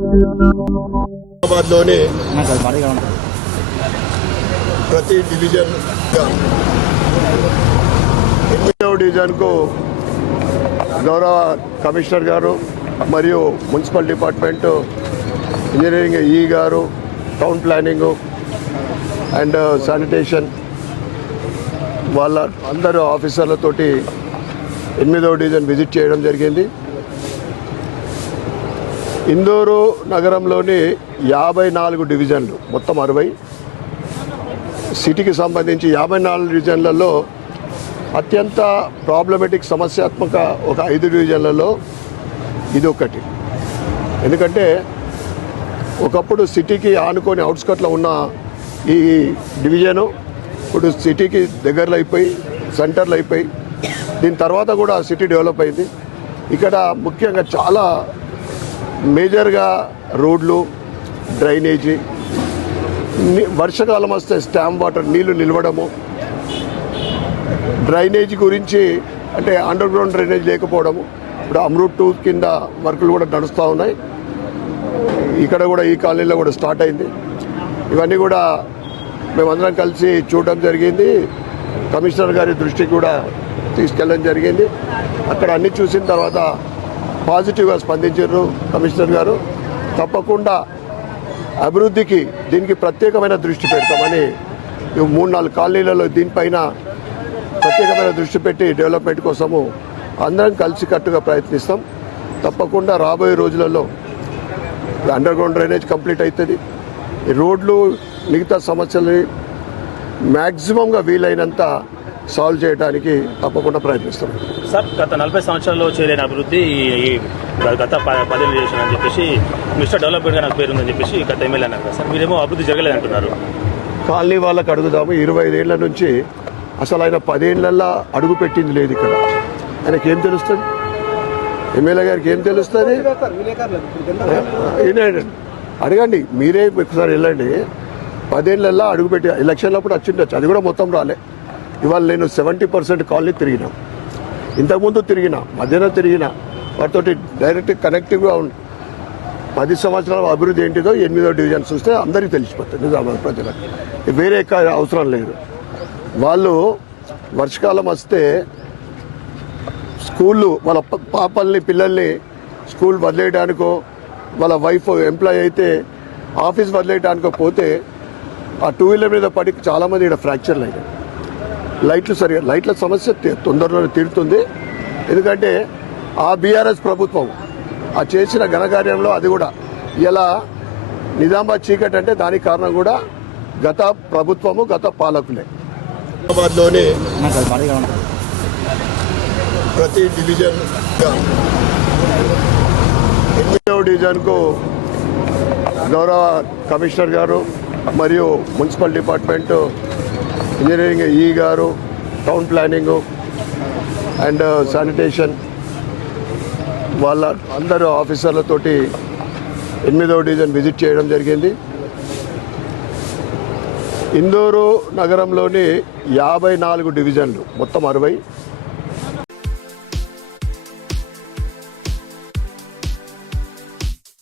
హైదరాబాద్లోని ప్రతి డివిజన్ ఎనిమిదవ డివిజన్కు గౌరవ కమిషనర్ గారు మరియు మున్సిపల్ డిపార్ట్మెంట్ ఇంజనీరింగ్ ఈ గారు టౌన్ ప్లానింగ్ అండ్ శానిటేషన్ వాళ్ళ అందరు ఆఫీసర్లతోటి ఎనిమిదవ డివిజన్ విజిట్ చేయడం జరిగింది. ఇందూరు నగరంలోని యాభై నాలుగు డివిజన్లు మొత్తం అరవై. సిటీకి సంబంధించి యాభై నాలుగు డివిజన్లలో అత్యంత ప్రాబ్లమెటిక్ సమస్యాత్మక ఒక ఐదు డివిజన్లలో ఇది ఒకటి ఎందుకంటే ఒకప్పుడు సిటీకి ఆనుకొని అవుట్స్కట్లో ఉన్న ఈ డివిజను ఇప్పుడు సిటీకి దగ్గరలో అయిపోయి సెంటర్లు అయిపోయి దీని తర్వాత కూడా సిటీ డెవలప్ అయింది. ఇక్కడ ముఖ్యంగా చాలా మేజర్గా రోడ్లు డ్రైనేజీ వర్షకాలం వర్షాకాలం వస్తే స్టామ్ వాటర్ నీళ్ళు నిలవడము. డ్రైనేజ్ గురించి అంటే అండర్ గ్రౌండ్ డ్రైనేజ్ లేకపోవడము. ఇప్పుడు అమృత్ టూ కింద వర్కులు కూడా నడుస్తూ ఉన్నాయి. ఇక్కడ కూడా ఈ కాలనీలో కూడా స్టార్ట్ అయింది. ఇవన్నీ కూడా మేమందరం కలిసి చూడడం జరిగింది. కమిషనర్ గారి దృష్టికి కూడా తీసుకెళ్ళడం జరిగింది. అక్కడ అన్నీ చూసిన తర్వాత పాజిటివ్గా స్పందించారు కమిషనర్ గారు. తప్పకుండా అభివృద్ధికి దీనికి ప్రత్యేకమైన దృష్టి పెడతామని మూడు నాలుగు కాలనీలలో దీనిపైన ప్రత్యేకమైన దృష్టి పెట్టి డెవలప్మెంట్ కోసము అందరం కలిసికట్టుగా ప్రయత్నిస్తాం. తప్పకుండా రాబోయే రోజులలో అండర్ గ్రౌండ్ డ్రైనేజ్ కంప్లీట్ అవుతుంది. ఈ రోడ్లు మిగతా సమస్యలని మ్యాక్సిమంగా వీలైనంత సాల్వ్ చేయడానికి తప్పకుండా ప్రయత్నిస్తాం. సార్ గత నలభై సంవత్సరాల్లో చేయలేని అభివృద్ధి గత ప- పదేళ్ళు చేశానని చెప్పేసి మిస్టర్ డెవలప్మెంట్గా నాకు పేరు ఉందని చెప్పేసి గత ఎమ్మెల్యే అన్నారు సార్. మీరేమో అభివృద్ధి జరగలేదు అంటున్నారు కాలనీ వాళ్ళకి అడుగుదాము. ఇరవై ఐదేళ్ళ నుంచి అసలు ఆయన పదేళ్ళలో అడుగు పెట్టింది లేదు ఇక్కడ. ఆయనకి ఏం తెలుస్తుంది? ఎమ్మెల్యే గారికి ఏం తెలుస్తుంది? ఏంటండి అడగండి మీరే ఒకసారి వెళ్ళండి. పదేళ్ళల్లో అడుగుపెట్టి ఎలక్షన్లప్పుడు వచ్చిండొచ్చు అది కూడా మొత్తం రాలే. ఇవాళ నేను సెవెంటీ పర్సెంట్ కాలనీ తిరిగినా. ఇంతకుముందు తిరిగిన మధ్యన తిరిగిన వాటితోటి డైరెక్ట్ కనెక్టివ్గా ఉంది పది సంవత్సరాల అభివృద్ధి ఏంటిదో ఎనిమిదో డివిజన్ చూస్తే అందరికీ తెలిసిపోతుంది నిజామాబాద్ ప్రజలకు. వేరే కా- అవసరం లేదు. వాళ్ళు వర్షకాలం వస్తే స్కూళ్ళు వాళ్ళ పాపల్ని పిల్లల్ని స్కూల్ వదిలేయడానికో వాళ్ళ వైఫ్ ఎంప్లాయ్ అయితే ఆఫీస్ వదిలేయడానికో పోతే ఆ టూ వీలర్ మీద పడి చాలామంది ఇక్కడ ఫ్రాక్చర్లు అయ్యాయి లైట్లు సరిగా లైట్ల సమస్య తొందరలోనే తీరుతుంది. ఎందుకంటే ఆ బీఆర్ఎస్ ప్రభుత్వం ఆ చేసిన ఘనకార్యంలో అది కూడా. ఇలా నిజామాబాద్ చీకటి అంటే దానికి కారణం కూడా గత ప్రభుత్వము గత పాలకులే. హైదరాబాద్లోని ప్రతి డివిజన్ ఎనిమిదవ డివిజన్కు గౌరవ కమిషనర్ గారు మరియు మున్సిపల్ డిపార్ట్మెంట్ ఇంజనీరింగ్ ఈ గారు town planning and uh, sanitation వాళ్ళ అందరు ఆఫీసర్లతోటి ఎనిమిదవ డివిజన్ విజిట్ చేయడం జరిగింది. ఇందూరు నగరంలోని యాభై నాలుగు డివిజన్లు మొత్తం అరవై.